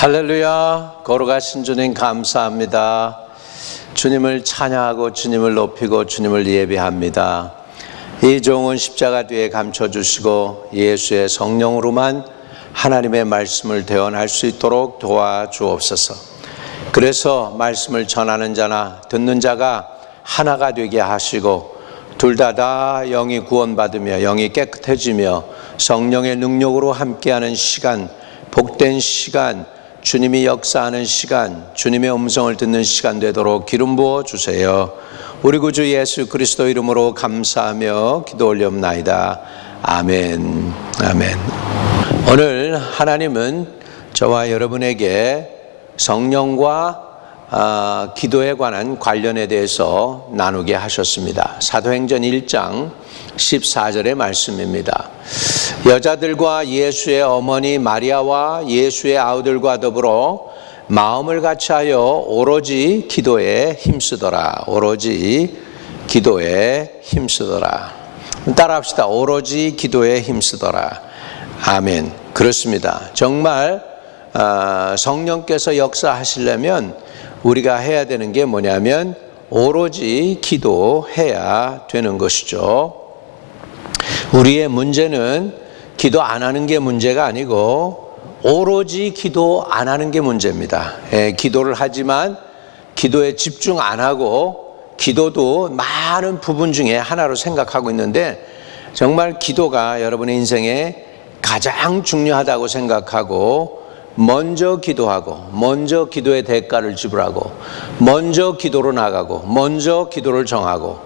할렐루야. 거룩하신 주님 감사합니다. 주님을 찬양하고 주님을 높이고 주님을 예배합니다. 이 종은 십자가 뒤에 감춰주시고 예수의 성령으로만 하나님의 말씀을 대언할 수 있도록 도와주옵소서. 그래서 말씀을 전하는 자나 듣는 자가 하나가 되게 하시고 둘 다 영이 구원받으며 영이 깨끗해지며 성령의 능력으로 함께하는 시간, 복된 시간, 주님이 역사하는 시간, 주님의 음성을 듣는 시간 되도록 기름 부어 주세요. 우리 구주 예수 그리스도 이름으로 감사하며 기도 올려옵나이다. 아멘. 아멘. 오늘 하나님은 저와 여러분에게 성령과 기도에 관한 관련에 대해서 나누게 하셨습니다. 사도행전 1장 14절의 말씀입니다. 여자들과 예수의 어머니 마리아와 예수의 아우들과 더불어 마음을 같이하여 오로지 기도에 힘쓰더라. 오로지 기도에 힘쓰더라. 따라합시다. 오로지 기도에 힘쓰더라. 아멘. 그렇습니다. 정말 성령께서 역사하시려면 우리가 해야 되는 게 뭐냐면 오로지 기도해야 되는 것이죠. 우리의 문제는 기도 안 하는 게 문제가 아니고 오로지 기도 안 하는 게 문제입니다. 기도를 하지만 기도에 집중 안 하고 기도도 많은 부분 중에 하나로 생각하고 있는데 정말 기도가 여러분의 인생에 가장 중요하다고 생각하고 먼저 기도하고 먼저 기도의 대가를 지불하고 먼저 기도로 나가고 먼저 기도를 정하고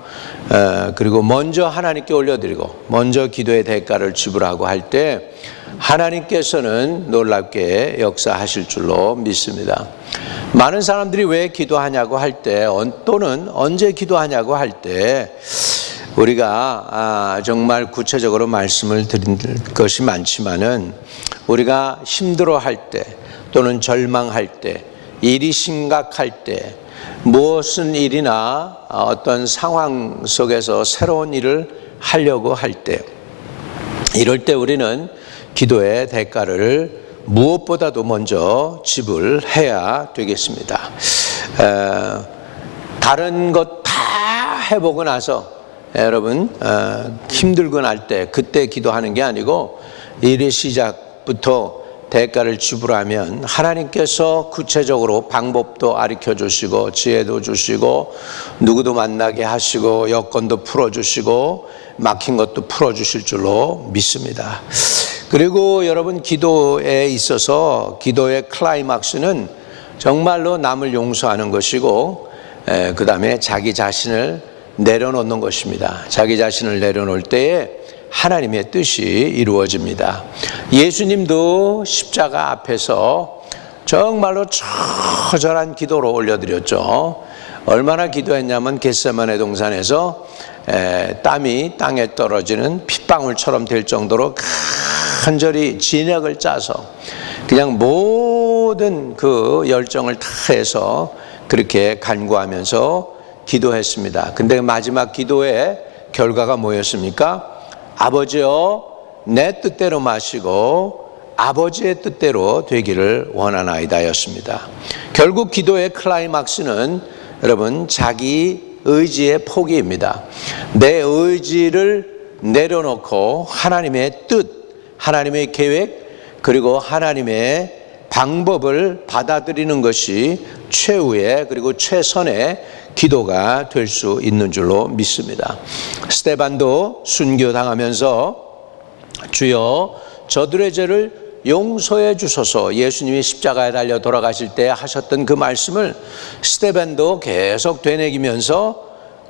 그리고 먼저 하나님께 올려드리고 먼저 기도의 대가를 지불하고 할 때 하나님께서는 놀랍게 역사하실 줄로 믿습니다. 많은 사람들이 왜 기도하냐고 할 때 또는 언제 기도하냐고 할 때 우리가 정말 구체적으로 말씀을 드린 것이 많지만은 우리가 힘들어할 때 또는 절망할 때 일이 심각할 때 무엇은 일이나 어떤 상황 속에서 새로운 일을 하려고 할 때 이럴 때 우리는 기도의 대가를 무엇보다도 먼저 지불해야 되겠습니다. 다른 것 다 해보고 나서 여러분 힘들고 날 때 그때 기도하는 게 아니고 일의 시작부터 대가를 지불하면 하나님께서 구체적으로 방법도 가르쳐 주시고 지혜도 주시고 누구도 만나게 하시고 여건도 풀어주시고 막힌 것도 풀어주실 줄로 믿습니다. 그리고 여러분 기도에 있어서 기도의 클라이막스는 정말로 남을 용서하는 것이고 그 다음에 자기 자신을 내려놓는 것입니다. 자기 자신을 내려놓을 때에 하나님의 뜻이 이루어집니다. 예수님도 십자가 앞에서 정말로 처절한 기도로 올려드렸죠. 얼마나 기도했냐면 겟세마네 동산에서 땀이 땅에 떨어지는 핏방울처럼 될 정도로 간절히 진액을 짜서 그냥 모든 그 열정을 다해서 그렇게 간구하면서 기도했습니다. 근데 마지막 기도의 결과가 뭐였습니까? 아버지여 내 뜻대로 마시고 아버지의 뜻대로 되기를 원하나이다 였습니다. 결국 기도의 클라이막스는 여러분 자기 의지의 포기입니다. 내 의지를 내려놓고 하나님의 뜻, 하나님의 계획 그리고 하나님의 방법을 받아들이는 것이 최후의 그리고 최선의 기도가 될 수 있는 줄로 믿습니다. 스데반도 순교당하면서 주여 저들의 죄를 용서해 주소서 예수님이 십자가에 달려 돌아가실 때 하셨던 그 말씀을 스데반도 계속 되새기면서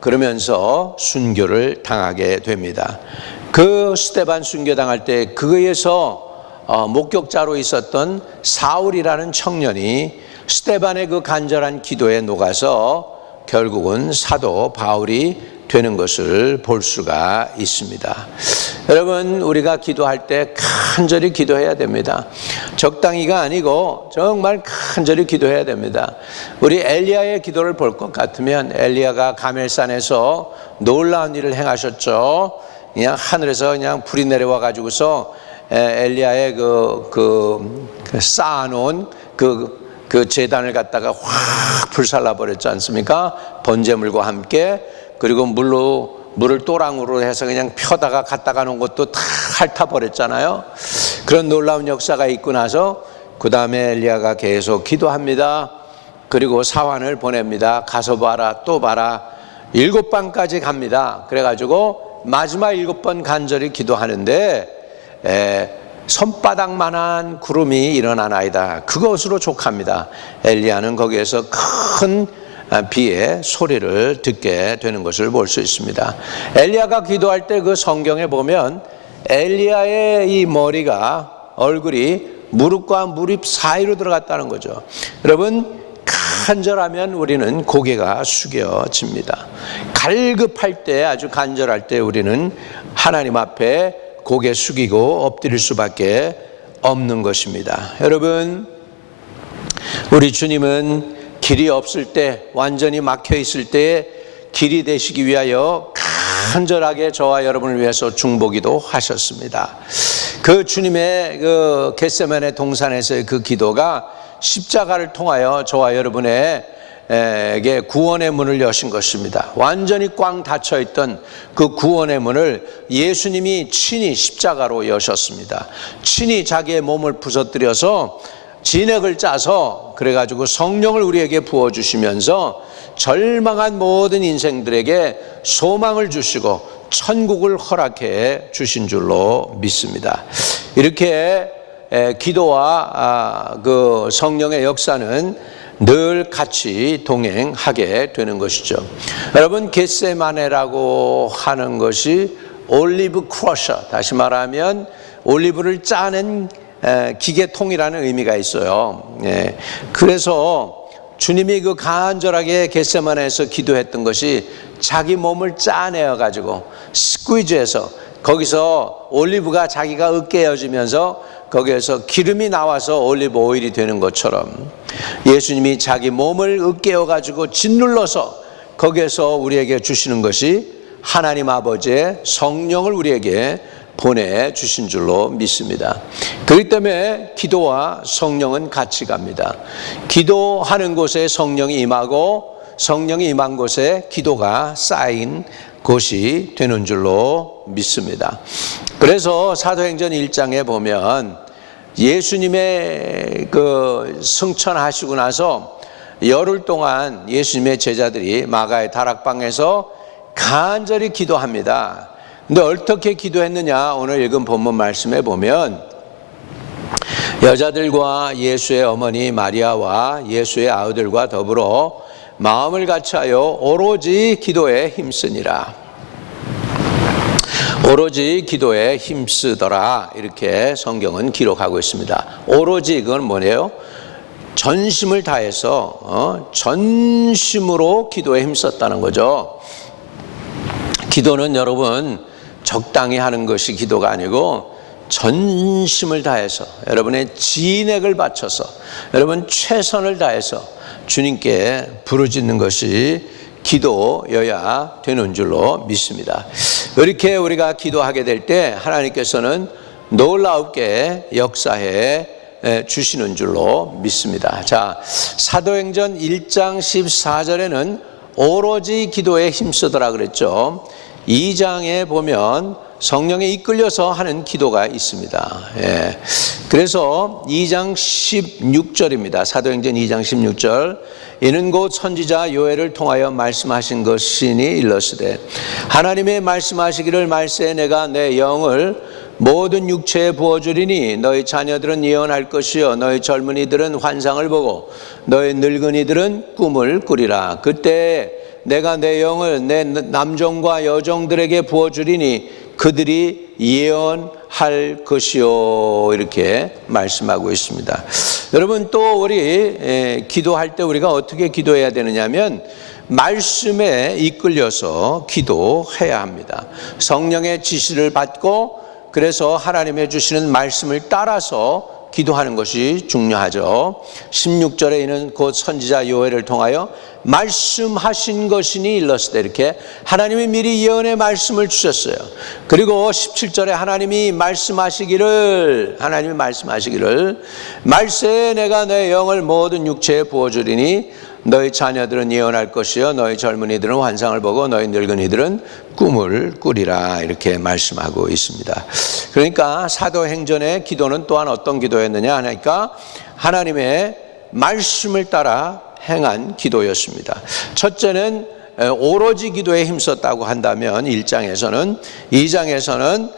그러면서 순교를 당하게 됩니다. 그 스데반 순교당할 때 그에서 목격자로 있었던 사울이라는 청년이 스데반의 그 간절한 기도에 녹아서 결국은 사도 바울이 되는 것을 볼 수가 있습니다. 여러분 우리가 기도할 때 간절히 기도해야 됩니다. 적당히가 아니고 정말 간절히 기도해야 됩니다. 우리 엘리야의 기도를 볼 것 같으면 엘리야가 가멜산에서 놀라운 일을 행하셨죠. 그냥 하늘에서 그냥 불이 내려와 가지고서 엘리야의 그 쌓아놓은 그 제단을 갖다가 확 불살라 버렸지 않습니까? 번제물과 함께. 그리고 물을 또랑으로 해서 그냥 펴다가 갖다가 놓은 것도 다 핥아 버렸잖아요. 그런 놀라운 역사가 있고 나서 그 다음에 엘리야가 계속 기도합니다. 그리고 사환을 보냅니다. 가서 봐라, 또 봐라. 7번까지 갑니다. 그래가지고 마지막 7번 간절히 기도하는데 손바닥만한 구름이 일어나나이다. 그것으로 족합니다. 엘리야는 거기에서 큰 비의 소리를 듣게 되는 것을 볼 수 있습니다. 엘리야가 기도할 때 그 성경에 보면 엘리야의 이 머리가, 얼굴이 무릎과 무릎 사이로 들어갔다는 거죠. 여러분, 간절하면 우리는 고개가 숙여집니다. 갈급할 때, 아주 간절할 때 우리는 하나님 앞에 고개 숙이고 엎드릴 수밖에 없는 것입니다. 여러분, 우리 주님은 길이 없을 때, 완전히 막혀 있을 때 길이 되시기 위하여 간절하게 저와 여러분을 위해서 중보기도 하셨습니다. 그 주님의 그 겟세마네 동산에서의 그 기도가 십자가를 통하여 저와 여러분에게 구원의 문을 여신 것입니다. 완전히 꽝 닫혀있던 그 구원의 문을 예수님이 친히 십자가로 여셨습니다. 친히 자기의 몸을 부서뜨려서 진액을 짜서 그래가지고 성령을 우리에게 부어주시면서 절망한 모든 인생들에게 소망을 주시고 천국을 허락해 주신 줄로 믿습니다. 이렇게 기도와 그 성령의 역사는 늘 같이 동행하게 되는 것이죠. 여러분, 겟세마네라고 하는 것이 올리브 크러셔, 다시 말하면 올리브를 짜는 기계통이라는 의미가 있어요. 그래서 주님이 그 간절하게 겟세마네에서 기도했던 것이 자기 몸을 짜내어 가지고 스퀴즈해서 거기서 올리브가 자기가 으깨어지면서 거기에서 기름이 나와서 올리브 오일이 되는 것처럼 예수님이 자기 몸을 으깨어 가지고 짓눌러서 거기에서 우리에게 주시는 것이 하나님 아버지의 성령을 우리에게 보내주신 줄로 믿습니다. 그렇기 때문에 기도와 성령은 같이 갑니다. 기도하는 곳에 성령이 임하고 성령이 임한 곳에 기도가 쌓인 곳이 되는 줄로 믿습니다. 그래서 사도행전 1장에 보면 예수님의 그 승천하시고 나서 열흘 동안 예수님의 제자들이 마가의 다락방에서 간절히 기도합니다. 근데 어떻게 기도했느냐? 오늘 읽은 본문 말씀에 보면 여자들과 예수의 어머니 마리아와 예수의 아우들과 더불어 마음을 같이하여 오로지 기도에 힘쓰니라. 오로지 기도에 힘쓰더라. 이렇게 성경은 기록하고 있습니다. 오로지, 그건 뭐예요? 전심을 다해서 전심으로 기도에 힘썼다는 거죠. 기도는 여러분 적당히 하는 것이 기도가 아니고 전심을 다해서, 여러분의 진액을 바쳐서, 여러분 최선을 다해서 주님께 부르짖는 것이 기도여야 되는 줄로 믿습니다. 이렇게 우리가 기도하게 될 때 하나님께서는 놀랍게 역사해 주시는 줄로 믿습니다. 자, 사도행전 1장 14절에는 오로지 기도에 힘쓰더라 그랬죠. 2장에 보면 성령에 이끌려서 하는 기도가 있습니다. 그래서 2장 16절입니다. 사도행전 2장 16절. 이는 곧 선지자 요엘을 통하여 말씀하신 것이니 일러스되 하나님의 말씀하시기를 말세 내가 내 영을 모든 육체에 부어주리니 너희 자녀들은 예언할 것이요 너희 젊은이들은 환상을 보고 너희 늙은이들은 꿈을 꾸리라. 그때 내가 내 영을 내 남종과 여종들에게 부어주리니 그들이 예언할 것이요. 이렇게 말씀하고 있습니다. 여러분, 또 우리 기도할 때 우리가 어떻게 기도해야 되느냐면 말씀에 이끌려서 기도해야 합니다. 성령의 지시를 받고 그래서 하나님의 주시는 말씀을 따라서 기도하는 것이 중요하죠. 16절에 있는 곧 선지자 요엘을 통하여 말씀하신 것이니 일렀을 때 이렇게 하나님이 미리 예언의 말씀을 주셨어요. 그리고 17절에 하나님이 말씀하시기를 말세에 내가 내 영을 모든 육체에 부어주리니 너희 자녀들은 예언할 것이요 너희 젊은이들은 환상을 보고 너희 늙은이들은 꿈을 꾸리라 이렇게 말씀하고 있습니다. 그러니까 사도행전의 기도는 또한 어떤 기도였느냐 하니까 하나님의 말씀을 따라 행한 기도였습니다. 첫째는 오로지 기도에 힘썼다고 한다면 1장에서는 2장에서는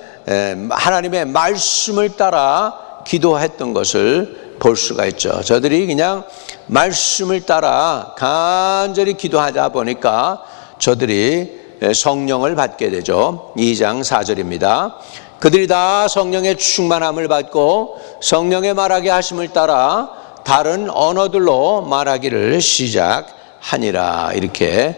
하나님의 말씀을 따라 기도했던 것을 볼 수가 있죠. 저들이 그냥 말씀을 따라 간절히 기도하다 보니까 저들이 성령을 받게 되죠. 2장 4절입니다. 그들이 다 성령의 충만함을 받고 성령의 말하게 하심을 따라 다른 언어들로 말하기를 시작하니라. 이렇게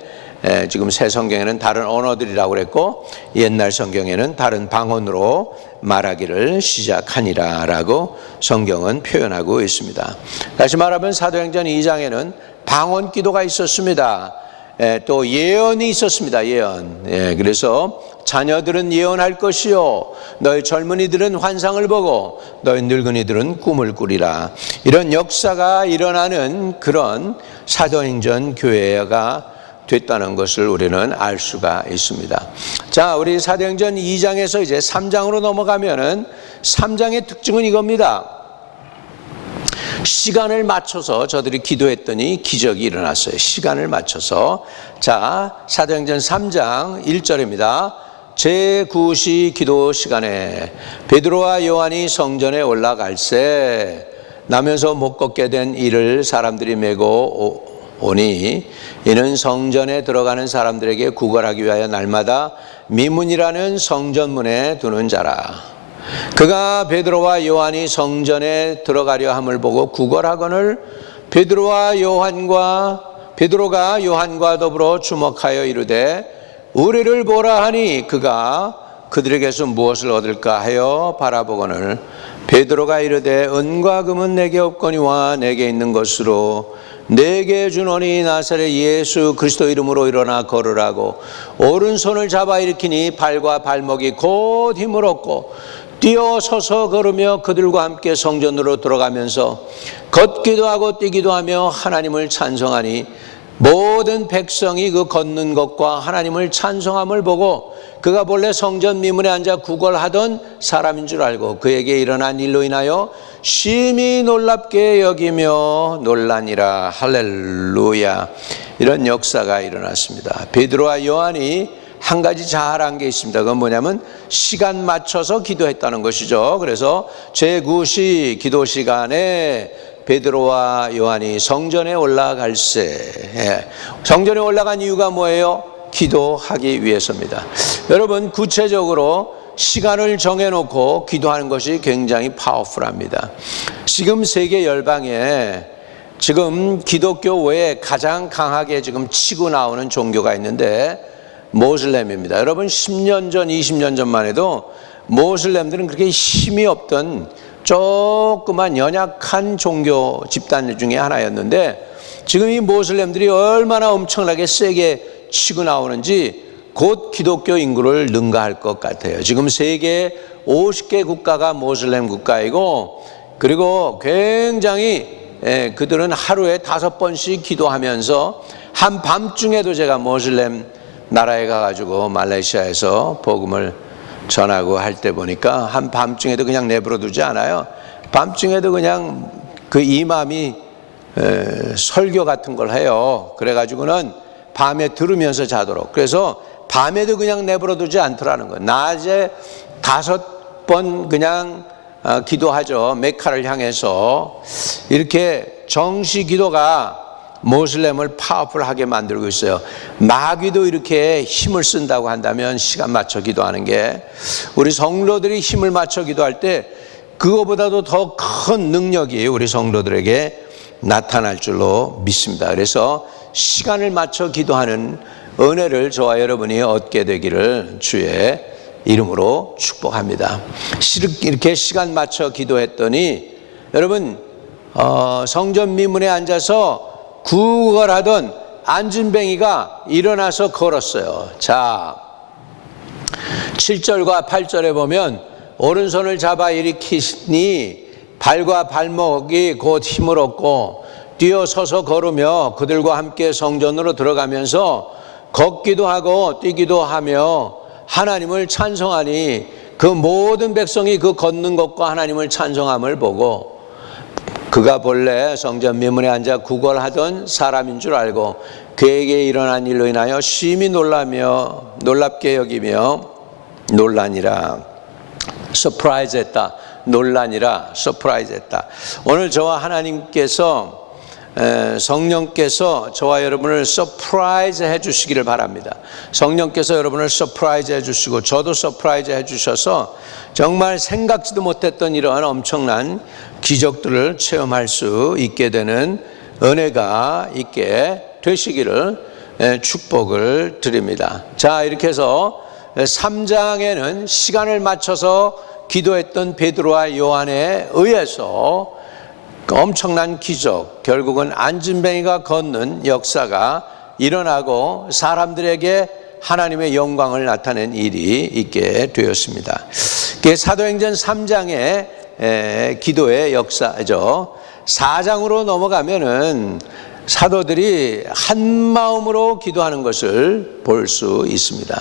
지금 새 성경에는 다른 언어들이라고 그랬고 옛날 성경에는 다른 방언으로 말하기를 시작하니라 라고 성경은 표현하고 있습니다. 다시 말하면 사도행전 2장에는 방언 기도가 있었습니다. 또 예언이 있었습니다. 예언. 그래서 자녀들은 예언할 것이요 너희 젊은이들은 환상을 보고 너희 늙은이들은 꿈을 꾸리라. 이런 역사가 일어나는 그런 사도행전 교회가 됐다는 것을 우리는 알 수가 있습니다. 자, 우리 사도행전 2장에서 이제 3장으로 넘어가면은 3장의 특징은 이겁니다. 시간을 맞춰서 저들이 기도했더니 기적이 일어났어요. 시간을 맞춰서. 자, 사도행전 3장 1절입니다. 제9시 기도 시간에 베드로와 요한이 성전에 올라갈새 나면서 못 걷게 된 이를 사람들이 메고 오니 이는 성전에 들어가는 사람들에게 구걸하기 위하여 날마다 미문이라는 성전문에 두는 자라. 그가 베드로와 요한이 성전에 들어가려 함을 보고 구걸하거늘 베드로가 요한과 더불어 주목하여 이르되 우리를 보라 하니 그가 그들에게서 무엇을 얻을까 하여 바라보거늘 베드로가 이르되 은과 금은 내게 없거니와 내게 있는 것으로 내게 주노니 나사렛 예수 그리스도 이름으로 일어나 걸으라고 오른손을 잡아 일으키니 발과 발목이 곧 힘을 얻고 뛰어서서 걸으며 그들과 함께 성전으로 들어가면서 걷기도 하고 뛰기도 하며 하나님을 찬송하니 모든 백성이 그 걷는 것과 하나님을 찬송함을 보고 그가 본래 성전 미문에 앉아 구걸하던 사람인 줄 알고 그에게 일어난 일로 인하여 심히 놀랍게 여기며 놀라니라. 할렐루야. 이런 역사가 일어났습니다. 베드로와 요한이 한 가지 잘한 게 있습니다. 그건 뭐냐면 시간 맞춰서 기도했다는 것이죠. 그래서 제9시 기도 시간에 베드로와 요한이 성전에 올라갈새. 성전에 올라간 이유가 뭐예요? 기도하기 위해서입니다. 여러분, 구체적으로 시간을 정해놓고 기도하는 것이 굉장히 파워풀합니다. 지금 세계 열방에 지금 기독교 외에 가장 강하게 지금 치고 나오는 종교가 있는데 모슬렘입니다. 여러분, 10년 전, 20년 전만 해도 모슬렘들은 그렇게 힘이 없던 조그만 연약한 종교 집단 중에 하나였는데 지금 이 모슬렘들이 얼마나 엄청나게 세게 치고 나오는지 곧 기독교 인구를 능가할 것 같아요. 지금 세계 50개 국가가 모슬렘 국가이고 그리고 굉장히 그들은 하루에 5번씩 기도하면서 한밤중에도 제가 모슬렘 나라에 가가지고 말레이시아에서 복음을 전하고 할 때 보니까 한밤중에도 그냥 내버려 두지 않아요. 밤중에도 그냥 그 이맘이 설교 같은 걸 해요. 그래가지고는 밤에 들으면서 자도록. 그래서 밤에도 그냥 내버려 두지 않더라는 거예요. 낮에 5번 그냥 기도하죠. 메카를 향해서. 이렇게 정시 기도가 모슬렘을 파워풀하게 만들고 있어요. 마귀도 이렇게 힘을 쓴다고 한다면 시간 맞춰 기도하는 게 우리 성도들이 힘을 맞춰 기도할 때 그거보다도 더 큰 능력이 우리 성도들에게 나타날 줄로 믿습니다. 그래서 시간을 맞춰 기도하는 은혜를 저와 여러분이 얻게 되기를 주의 이름으로 축복합니다. 이렇게 시간 맞춰 기도했더니 여러분 성전 미문에 앉아서 구걸하던 안진뱅이가 일어나서 걸었어요. 자, 7절과 8절에 보면 오른손을 잡아 일으키니 발과 발목이 곧 힘을 얻고 뛰어서서 걸으며 그들과 함께 성전으로 들어가면서 걷기도 하고 뛰기도 하며 하나님을 찬송하니 그 모든 백성이 그 걷는 것과 하나님을 찬송함을 보고 그가 본래 성전 미문에 앉아 구걸하던 사람인 줄 알고 그에게 일어난 일로 인하여 심히 놀랍게 여기며 논란이라 서프라이즈했다. 논란이라 서프라이즈했다. 오늘 저와 하나님께서 성령께서 저와 여러분을 서프라이즈 해주시기를 바랍니다. 성령께서 여러분을 서프라이즈 해주시고 저도 서프라이즈 해주셔서 정말 생각지도 못했던 이러한 엄청난 기적들을 체험할 수 있게 되는 은혜가 있게 되시기를 축복을 드립니다. 자, 이렇게 해서 3장에는 시간을 맞춰서 기도했던 베드로와 요한에 의해서 엄청난 기적, 결국은 안진뱅이가 걷는 역사가 일어나고 사람들에게 하나님의 영광을 나타낸 일이 있게 되었습니다. 사도행전 3장의 기도의 역사죠. 4장으로 넘어가면은 사도들이 한 마음으로 기도하는 것을 볼 수 있습니다.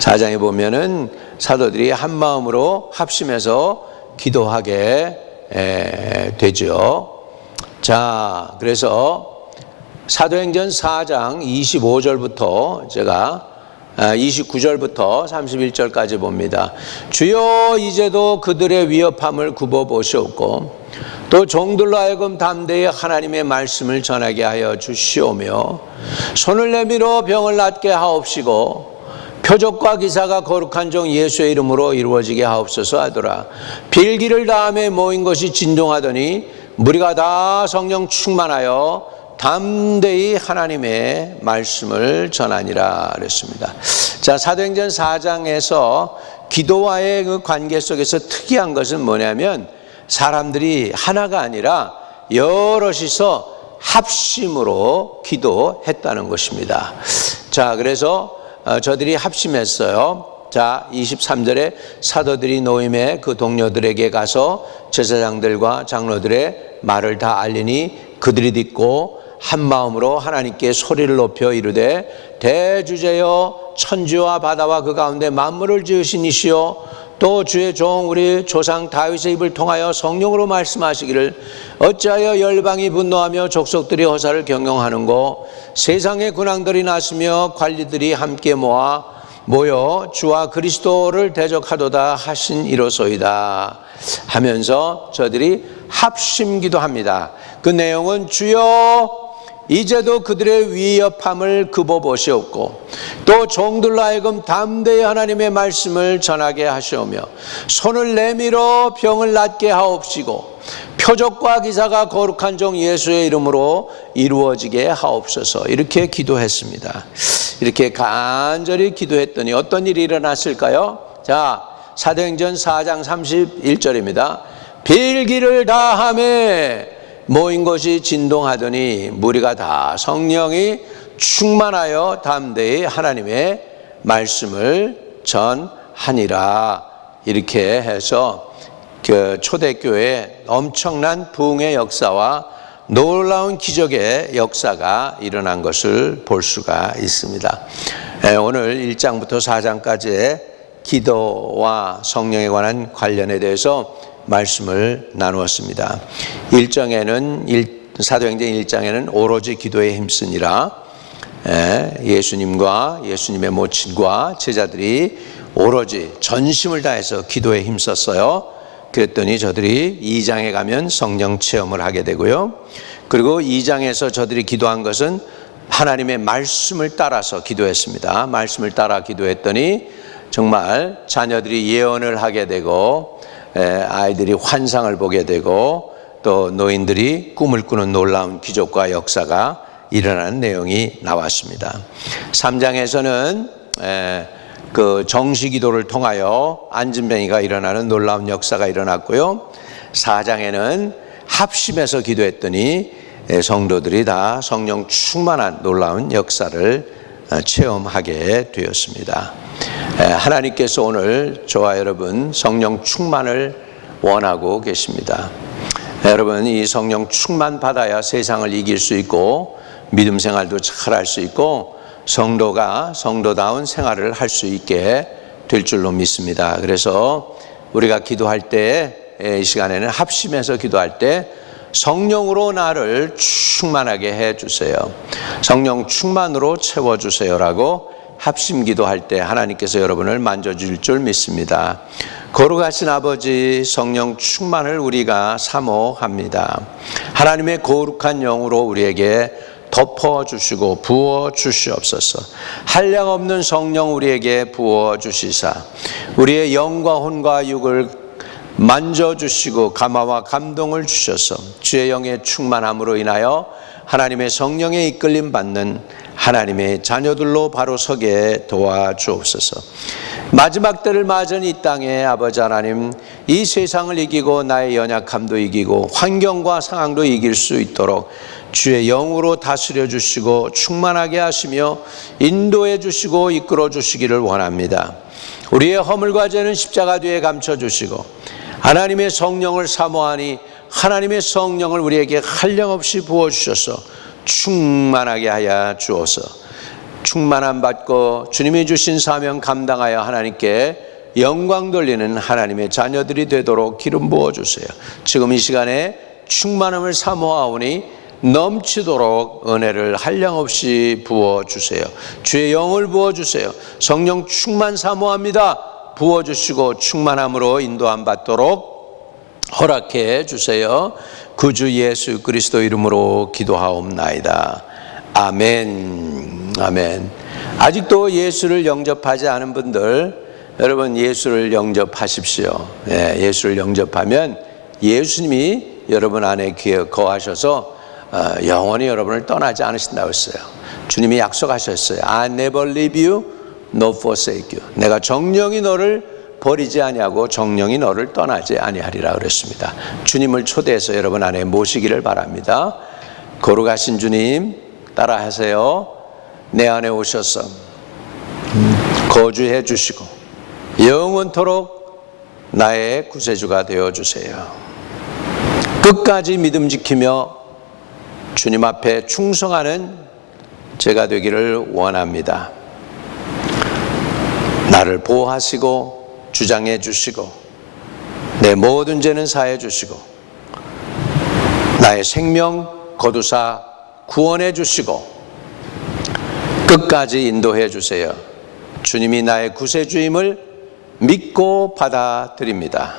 4장에 보면은 사도들이 한 마음으로 합심해서 기도하게 되죠. 자, 그래서 사도행전 4장 25절부터 제가 29절부터 31절까지 봅니다. 주여 이제도 그들의 위협함을 굽어보시옵고 또 종들로 하여금 담대히 하나님의 말씀을 전하게 하여 주시오며 손을 내밀어 병을 낫게 하옵시고 표적과 기사가 거룩한 종 예수의 이름으로 이루어지게 하옵소서 하더라. 빌기를 다함에 모인 것이 진동하더니 무리가 다 성령 충만하여 담대히 하나님의 말씀을 전하니라 그랬습니다. 자, 사도행전 4장에서 기도와의 그 관계 속에서 특이한 것은 뭐냐면 사람들이 하나가 아니라 여럿이서 합심으로 기도했다는 것입니다. 자, 그래서 저들이 합심했어요. 자, 23절에 사도들이 노임에 그 동료들에게 가서 제사장들과 장로들의 말을 다 알리니 그들이 듣고 한 마음으로 하나님께 소리를 높여 이르되 대주제여 천지와 바다와 그 가운데 만물을 지으신 이시여 또 주의 종 우리 조상 다윗의 입을 통하여 성령으로 말씀하시기를 어찌하여 열방이 분노하며 족속들이 허사를 경영하는고 세상의 군왕들이 났으며 관리들이 함께 모여 주와 그리스도를 대적하도다 하신 이로소이다 하면서 저들이 합심기도합니다. 그 내용은 주여 이제도 그들의 위협함을 굽어보시옵고 또 종들로 하여금 담대히 하나님의 말씀을 전하게 하시오며 손을 내밀어 병을 낫게 하옵시고 표적과 기사가 거룩한 종 예수의 이름으로 이루어지게 하옵소서. 이렇게 기도했습니다. 이렇게 간절히 기도했더니 어떤 일이 일어났을까요? 자, 사도행전 4장 31절입니다. 빌기를 다하매 모인 것이 진동하더니 무리가 다 성령이 충만하여 담대히 하나님의 말씀을 전하니라. 이렇게 해서 그 초대교회에 엄청난 부흥의 역사와 놀라운 기적의 역사가 일어난 것을 볼 수가 있습니다. 오늘 1장부터 4장까지의 기도와 성령에 관한 관련에 대해서 말씀을 나누었습니다. 1장에는 사도행전 1장에는 오로지 기도에 힘쓰니라 예수님과 예수님의 모친과 제자들이 오로지 전심을 다해서 기도에 힘썼어요. 그랬더니 저들이 2장에 가면 성령 체험을 하게 되고요. 그리고 2장에서 저들이 기도한 것은 하나님의 말씀을 따라서 기도했습니다. 말씀을 따라 기도했더니 정말 자녀들이 예언을 하게 되고 아이들이 환상을 보게 되고 또 노인들이 꿈을 꾸는 놀라운 기적과 역사가 일어나는 내용이 나왔습니다. 3장에서는 그 정시기도를 통하여 안진뱅이가 일어나는 놀라운 역사가 일어났고요. 4장에는 합심해서 기도했더니 성도들이 다 성령 충만한 놀라운 역사를 체험하게 되었습니다. 하나님께서 오늘 저와 여러분 성령 충만을 원하고 계십니다. 여러분, 이 성령 충만 받아야 세상을 이길 수 있고 믿음 생활도 잘할 수 있고 성도가 성도다운 생활을 할 수 있게 될 줄로 믿습니다. 그래서 우리가 기도할 때, 이 시간에는 합심해서 기도할 때 성령으로 나를 충만하게 해주세요, 성령 충만으로 채워주세요라고 합심 기도할 때 하나님께서 여러분을 만져줄 줄 믿습니다. 거룩하신 아버지, 성령 충만을 우리가 사모합니다. 하나님의 거룩한 영으로 우리에게 덮어주시고 부어주시옵소서. 한량없는 성령 우리에게 부어주시사 우리의 영과 혼과 육을 만져주시고 감화와 감동을 주셔서 주의 영의 충만함으로 인하여 하나님의 성령에 이끌림 받는 하나님의 자녀들로 바로 서게 도와주옵소서. 마지막 때를 맞은 이 땅에 아버지 하나님, 이 세상을 이기고 나의 연약함도 이기고 환경과 상황도 이길 수 있도록 주의 영으로 다스려 주시고 충만하게 하시며 인도해 주시고 이끌어 주시기를 원합니다. 우리의 허물과 죄는 십자가 뒤에 감춰 주시고 하나님의 성령을 사모하니 하나님의 성령을 우리에게 한량없이 부어주셔서 충만하게 하여 주어서 충만함 받고 주님이 주신 사명 감당하여 하나님께 영광 돌리는 하나님의 자녀들이 되도록 기름 부어주세요. 지금 이 시간에 충만함을 사모하오니 넘치도록 은혜를 한량없이 부어주세요. 주의 영을 부어주세요. 성령 충만 사모합니다. 부어주시고 충만함으로 인도함 받도록 허락해 주세요. 구주 예수 그리스도 이름으로 기도하옵나이다. 아멘. 아멘. 아직도 예수를 영접하지 않은 분들, 여러분 예수를 영접하십시오. 예수를 영접하면 예수님이 여러분 안에 거하셔서 영원히 여러분을 떠나지 않으신다고 했어요. 주님이 약속하셨어요. I never leave you, no forsake you. 내가 정령이 너를 버리지 아니하고 정령이 너를 떠나지 아니하리라 그랬습니다. 주님을 초대해서 여러분 안에 모시기를 바랍니다. 거룩하신 주님 따라하세요. 내 안에 오셔서 거주해 주시고 영원토록 나의 구세주가 되어주세요. 끝까지 믿음 지키며 주님 앞에 충성하는 제가 되기를 원합니다. 나를 보호하시고 주장해 주시고 내 모든 죄는 사해 주시고 나의 생명 거두사 구원해 주시고 끝까지 인도해 주세요. 주님이 나의 구세주임을 믿고 받아들입니다.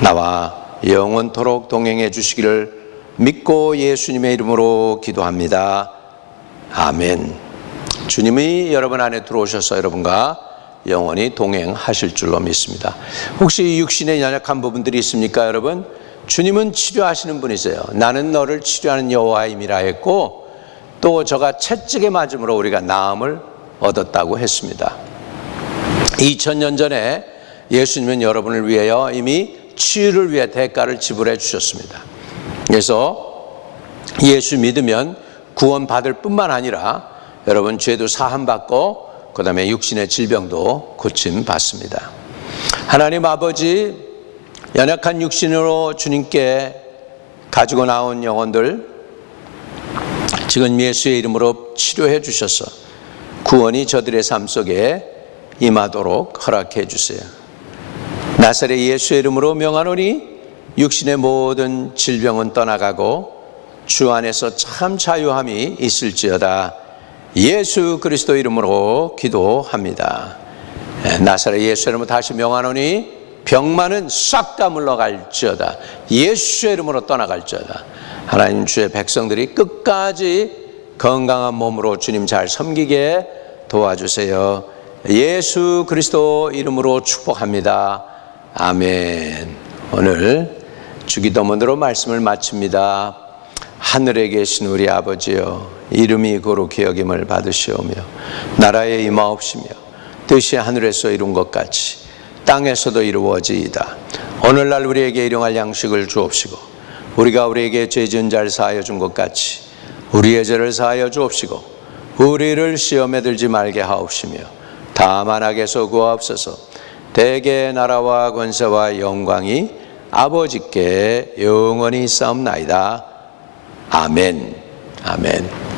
나와 영원토록 동행해 주시기를 믿고 예수님의 이름으로 기도합니다. 아멘. 주님이 여러분 안에 들어오셔서 여러분과 영원히 동행하실 줄로 믿습니다. 혹시 육신의 연약한 부분들이 있습니까, 여러분? 주님은 치료하시는 분이세요. 나는 너를 치료하는 여호와임이라 했고 또 저가 채찍에 맞음으로 우리가 나음을 얻었다고 했습니다. 2000년 전에 예수님은 여러분을 위하여 이미 치유를 위해 대가를 지불해 주셨습니다. 그래서 예수 믿으면 구원 받을 뿐만 아니라 여러분 죄도 사함 받고 그 다음에 육신의 질병도 고침 받습니다. 하나님 아버지, 연약한 육신으로 주님께 가지고 나온 영혼들 지금 예수의 이름으로 치료해 주셔서 구원이 저들의 삶 속에 임하도록 허락해 주세요. 나사렛 예수의 이름으로 명하노니 육신의 모든 질병은 떠나가고 주 안에서 참 자유함이 있을지어다. 예수 그리스도 이름으로 기도합니다. 나사렛 예수 이름으로 다시 명하노니 병만은 싹 다 물러갈지어다. 예수의 이름으로 떠나갈지어다. 하나님, 주의 백성들이 끝까지 건강한 몸으로 주님 잘 섬기게 도와주세요. 예수 그리스도 이름으로 축복합니다. 아멘. 오늘 주기도문으로 말씀을 마칩니다. 하늘에 계신 우리 아버지여, 이름이 거룩히 여김을 받으시오며 나라에 임하옵시며 뜻이 하늘에서 이룬 것 같이 땅에서도 이루어지이다. 오늘날 우리에게 일용할 양식을 주옵시고 우리가 우리에게 죄 지은 자를 사하여 준 것 같이 우리의 죄를 사하여 주옵시고 우리를 시험에 들지 말게 하옵시며 다만 악에서 구하옵소서. 대개 나라와 권세와 영광이 아버지께 영원히 있사옵나이다. 아멘. 아멘.